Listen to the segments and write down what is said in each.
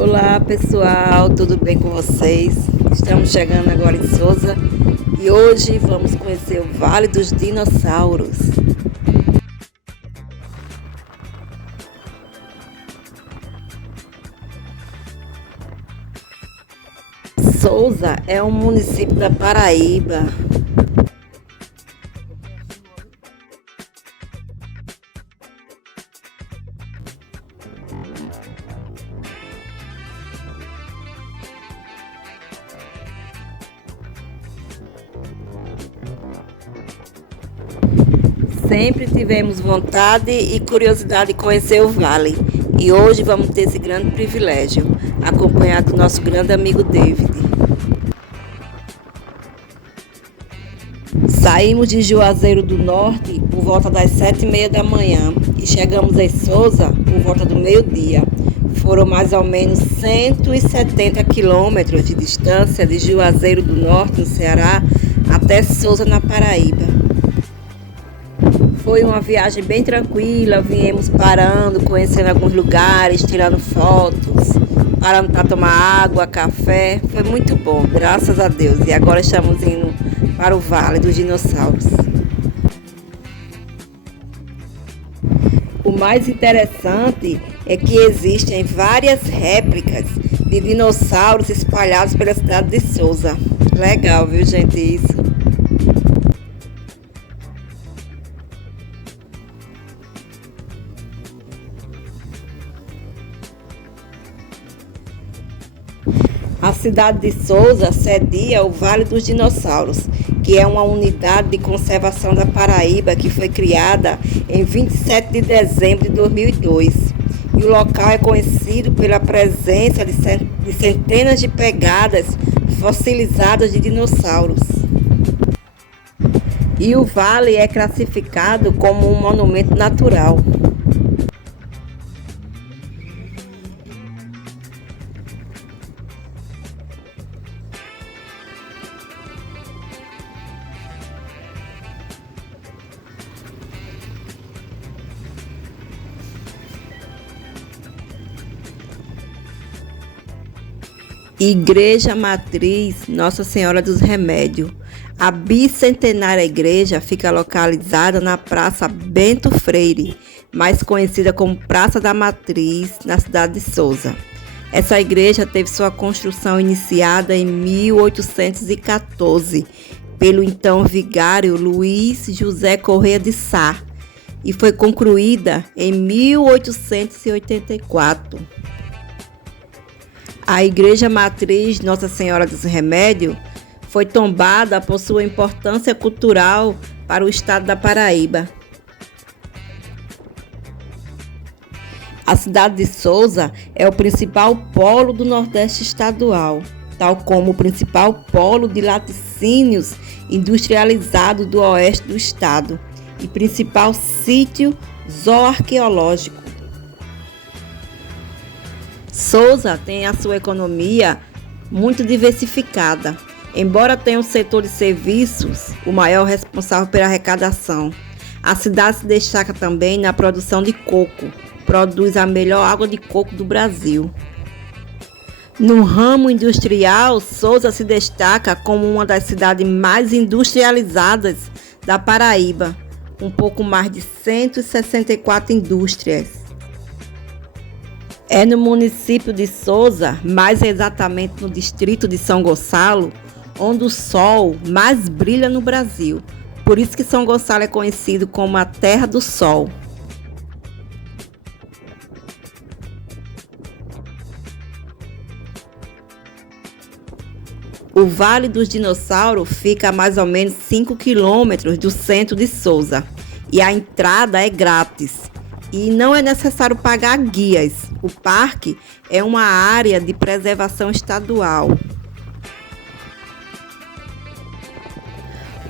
Olá pessoal, tudo bem com vocês? Estamos chegando agora em Souza e hoje vamos conhecer o Vale dos Dinossauros. Souza é um município da Paraíba. Sempre tivemos vontade e curiosidade de conhecer o Vale e hoje vamos ter esse grande privilégio, acompanhado do nosso grande amigo David. Saímos de Juazeiro do Norte por volta das 7h30 da manhã e chegamos em Souza por volta do meio-dia. Foram mais ou menos 170 quilômetros de distância de Juazeiro do Norte, no Ceará, até Souza, na Paraíba. Foi uma viagem bem tranquila, viemos parando, conhecendo alguns lugares, tirando fotos, parando para tomar água, café. Foi muito bom, graças a Deus. E agora estamos indo para o Vale dos Dinossauros. O mais interessante é que existem várias réplicas de dinossauros espalhados pela cidade de Souza. Legal, viu, gente, isso? A cidade de Souza cedia o Vale dos Dinossauros, que é uma unidade de conservação da Paraíba que foi criada em 27 de dezembro de 2002. E o local é conhecido pela presença de centenas de pegadas fossilizadas de dinossauros. E o vale é classificado como um monumento natural. Igreja Matriz Nossa Senhora dos Remédios. A bicentenária igreja fica localizada na Praça Bento Freire, mais conhecida como Praça da Matriz, na cidade de Souza. Essa igreja teve sua construção iniciada em 1814 pelo então vigário Luiz José Correia de Sá e foi concluída em 1884. A Igreja Matriz Nossa Senhora dos Remédios foi tombada por sua importância cultural para o estado da Paraíba. A cidade de Souza é o principal polo do Nordeste estadual, tal como o principal polo de laticínios industrializados do oeste do estado e principal sítio zooarqueológico. Souza tem a sua economia muito diversificada, embora tenha o setor de serviços, o maior responsável pela arrecadação. A cidade se destaca também na produção de coco, produz a melhor água de coco do Brasil. No ramo industrial, Souza se destaca como uma das cidades mais industrializadas da Paraíba, com pouco mais de 164 indústrias. É no município de Souza, mais exatamente no distrito de São Gonçalo, onde o sol mais brilha no Brasil. Por isso que São Gonçalo é conhecido como a Terra do Sol. O Vale dos Dinossauros fica a mais ou menos 5 quilômetros do centro de Souza e a entrada é grátis. E não é necessário pagar guias. O parque é uma área de preservação estadual.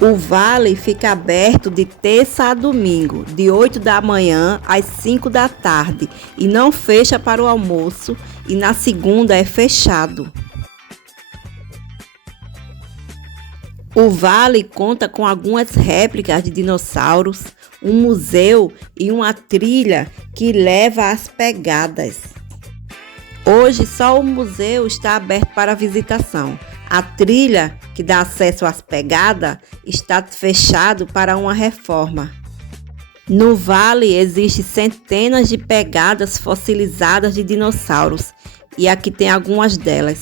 O vale fica aberto de terça a domingo, de 8 da manhã às 5 da tarde, e não fecha para o almoço, e na segunda é fechado. O vale conta com algumas réplicas de dinossauros, um museu e uma trilha que leva às pegadas. Hoje, só o museu está aberto para visitação. A trilha, que dá acesso às pegadas, está fechado para uma reforma. No vale existem centenas de pegadas fossilizadas de dinossauros, e aqui tem algumas delas.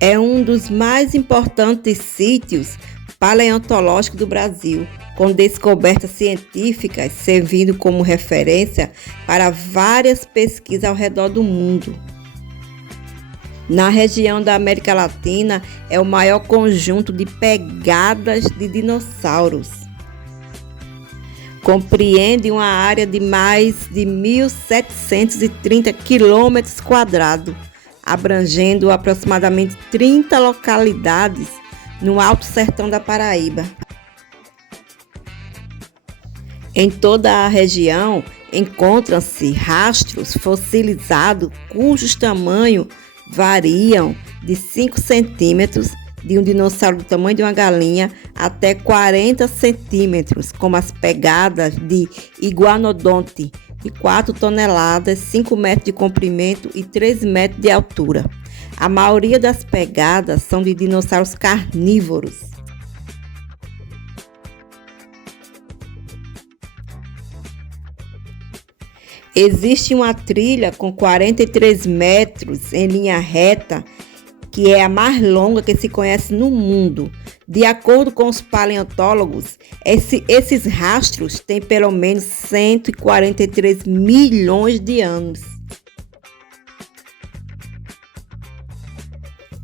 É um dos mais importantes sítios paleontológicos do Brasil, com descobertas científicas servindo como referência para várias pesquisas ao redor do mundo. Na região da América Latina, é o maior conjunto de pegadas de dinossauros. Compreende uma área de mais de 1.730 km², abrangendo aproximadamente 30 localidades no Alto Sertão da Paraíba. Em toda a região encontram-se rastros fossilizados cujos tamanhos variam de 5 centímetros de um dinossauro do tamanho de uma galinha até 40 centímetros, como as pegadas de iguanodonte de 4 toneladas, 5 metros de comprimento e 3 metros de altura. A maioria das pegadas são de dinossauros carnívoros. Existe uma trilha com 43 metros em linha reta, que é a mais longa que se conhece no mundo. De acordo com os paleontólogos, esses rastros têm pelo menos 143 milhões de anos.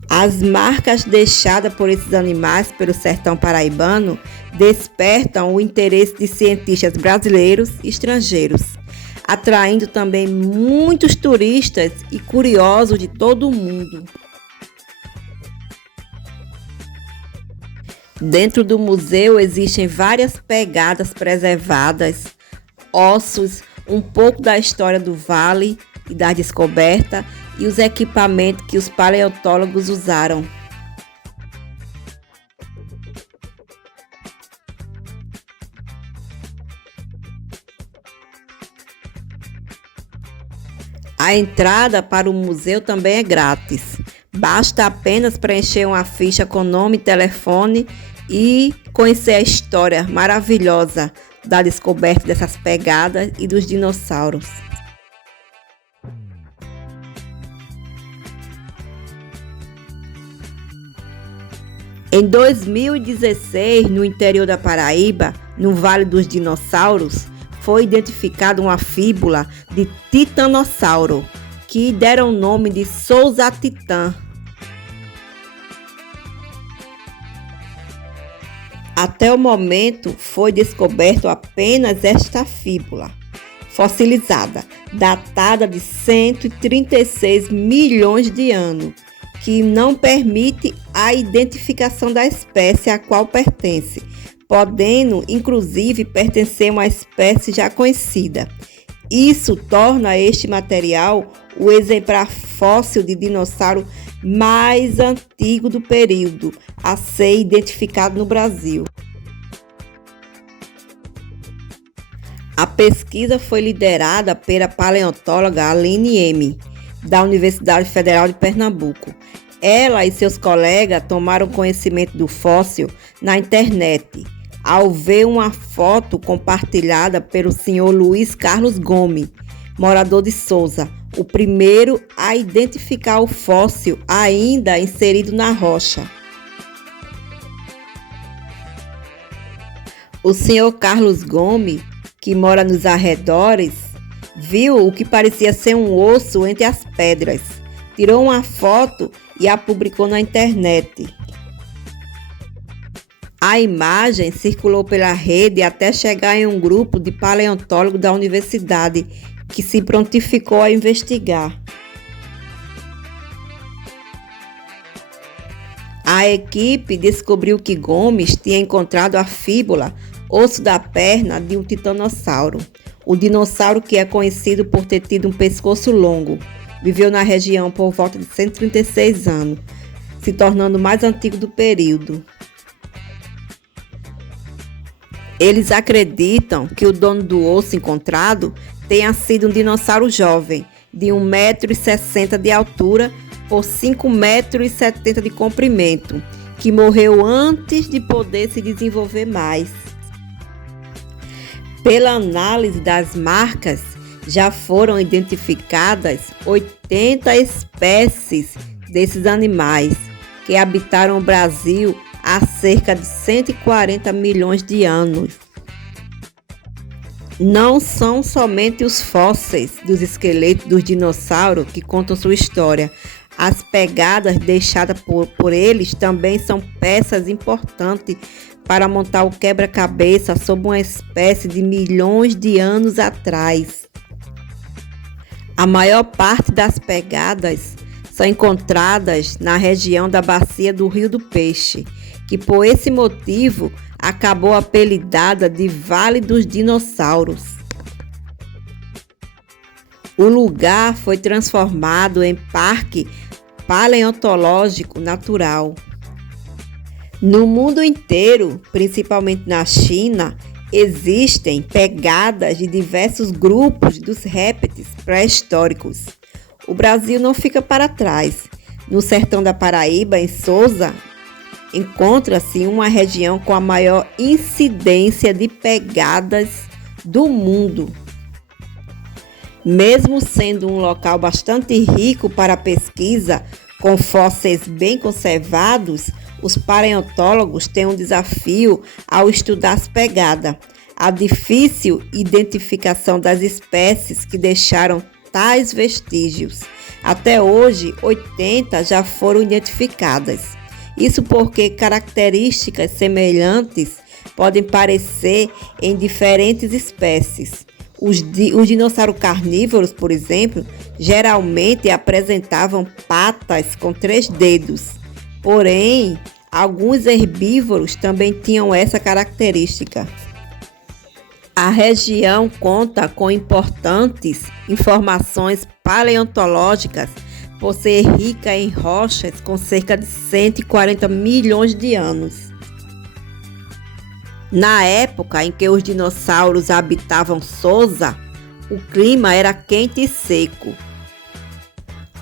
As marcas deixadas por esses animais pelo sertão paraibano despertam o interesse de cientistas brasileiros e estrangeiros, atraindo também muitos turistas e curiosos de todo o mundo. Dentro do museu existem várias pegadas preservadas, ossos, um pouco da história do vale e da descoberta e os equipamentos que os paleontólogos usaram. A entrada para o museu também é grátis. Basta apenas preencher uma ficha com nome e telefone e conhecer a história maravilhosa da descoberta dessas pegadas e dos dinossauros. Em 2016, no interior da Paraíba, no Vale dos Dinossauros, foi identificada uma fíbula de titanossauro, que deram o nome de Souza Titã. Até o momento, foi descoberto apenas esta fíbula fossilizada, datada de 136 milhões de anos, que não permite a identificação da espécie a qual pertence, podendo, inclusive, pertencer a uma espécie já conhecida. Isso torna este material o exemplar fóssil de dinossauro mais antigo do período a ser identificado no Brasil. A pesquisa foi liderada pela paleontóloga Aline M., da Universidade Federal de Pernambuco. Ela e seus colegas tomaram conhecimento do fóssil na internet, ao ver uma foto compartilhada pelo senhor Luiz Carlos Gomes, morador de Souza, o primeiro a identificar o fóssil ainda inserido na rocha. O senhor Carlos Gomes, que mora nos arredores, viu o que parecia ser um osso entre as pedras, tirou uma foto e a publicou na internet. A imagem circulou pela rede até chegar em um grupo de paleontólogos da universidade, que se prontificou a investigar. A equipe descobriu que Gomes tinha encontrado a fíbula, osso da perna de um titanossauro. O dinossauro, que é conhecido por ter tido um pescoço longo, viveu na região por volta de 136 anos, se tornando o mais antigo do período. Eles acreditam que o dono do osso encontrado tenha sido um dinossauro jovem, de 1,60 m de altura por 5,70 m de comprimento, que morreu antes de poder se desenvolver mais. Pela análise das marcas, já foram identificadas 80 espécies desses animais que habitaram o Brasil há cerca de 140 milhões de anos. Não são somente os fósseis dos esqueletos dos dinossauros que contam sua história. As pegadas deixadas por eles também são peças importantes para montar o quebra-cabeça sobre uma espécie de milhões de anos atrás. A maior parte das pegadas são encontradas na região da bacia do Rio do Peixe, que por esse motivo acabou apelidada de Vale dos Dinossauros. O lugar foi transformado em parque paleontológico natural. No mundo inteiro, principalmente na China, existem pegadas de diversos grupos dos répteis pré-históricos. O Brasil não fica para trás. No sertão da Paraíba, em Sousa, encontra-se uma região com a maior incidência de pegadas do mundo. Mesmo sendo um local bastante rico para a pesquisa, com fósseis bem conservados, os paleontólogos têm um desafio ao estudar as pegadas: a difícil identificação das espécies que deixaram tais vestígios. Até hoje, 80 já foram identificadas. Isso porque características semelhantes podem parecer em diferentes espécies. Os dinossauros carnívoros, por exemplo, geralmente apresentavam patas com 3 dedos. Porém, alguns herbívoros também tinham essa característica. A região conta com importantes informações paleontológicas por ser rica em rochas com cerca de 140 milhões de anos. Na época em que os dinossauros habitavam Sousa, o clima era quente e seco.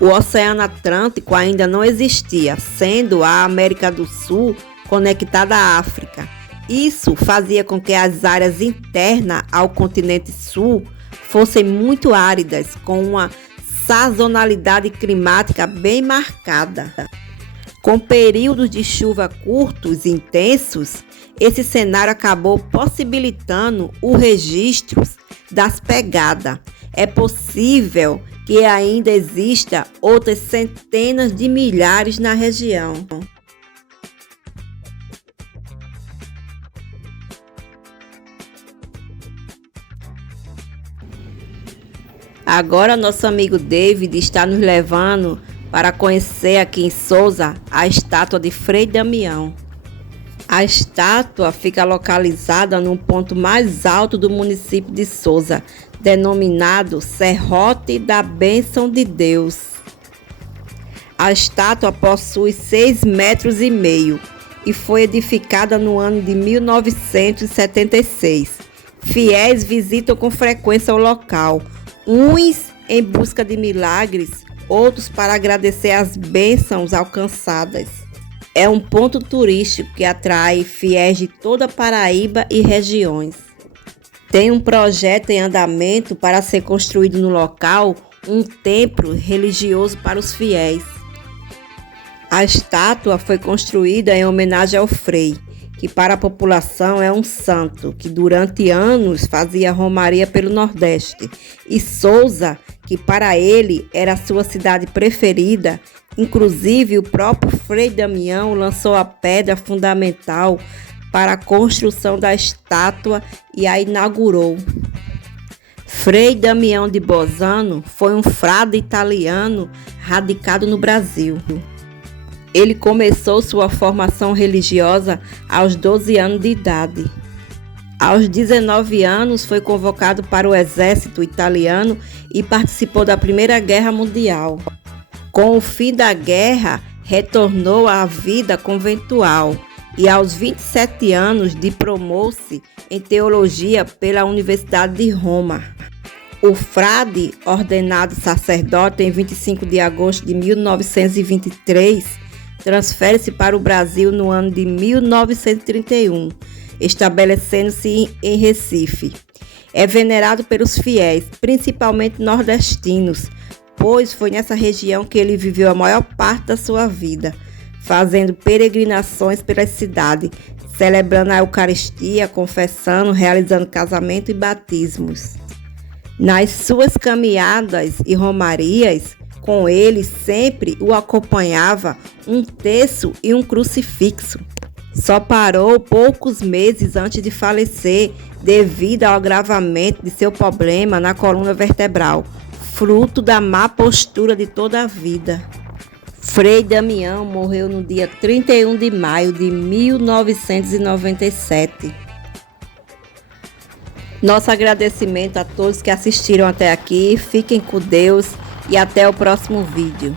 O Oceano Atlântico ainda não existia, sendo a América do Sul conectada à África. Isso fazia com que as áreas internas ao continente sul fossem muito áridas, com uma sazonalidade climática bem marcada. Com períodos de chuva curtos e intensos, esse cenário acabou possibilitando o registro das pegadas. É possível que ainda exista outras centenas de milhares na região. Agora nosso amigo David está nos levando para conhecer aqui em Sousa a estátua de Frei Damião. A estátua fica localizada no ponto mais alto do município de Sousa, denominado Serrote da Bênção de Deus. A estátua possui 6,5 metros e foi edificada no ano de 1976. Fiéis visitam com frequência o local, uns em busca de milagres, outros para agradecer as bênçãos alcançadas. É um ponto turístico que atrai fiéis de toda a Paraíba e regiões. Tem um projeto em andamento para ser construído no local um templo religioso para os fiéis. A estátua foi construída em homenagem ao Frei, que para a população é um santo, que durante anos fazia romaria pelo Nordeste, e Sousa, que para ele era a sua cidade preferida. Inclusive, o próprio Frei Damião lançou a pedra fundamental para a construção da estátua e a inaugurou. Frei Damião de Bolzano foi um frade italiano radicado no Brasil. Ele começou sua formação religiosa aos 12 anos de idade. Aos 19 anos, foi convocado para o exército italiano e participou da Primeira Guerra Mundial. Com o fim da guerra, retornou à vida conventual e aos 27 anos diplomou-se em teologia pela Universidade de Roma. O frade, ordenado sacerdote em 25 de agosto de 1923, transfere-se para o Brasil no ano de 1931, estabelecendo-se em Recife. É venerado pelos fiéis, principalmente nordestinos, pois foi nessa região que ele viveu a maior parte da sua vida, fazendo peregrinações pela cidade, celebrando a Eucaristia, confessando, realizando casamento e batismos. Nas suas caminhadas e romarias, com ele sempre o acompanhava um terço e um crucifixo. Só parou poucos meses antes de falecer devido ao agravamento de seu problema na coluna vertebral, fruto da má postura de toda a vida. Frei Damião morreu no dia 31 de maio de 1997. Nosso agradecimento a todos que assistiram até aqui. Fiquem com Deus e até o próximo vídeo.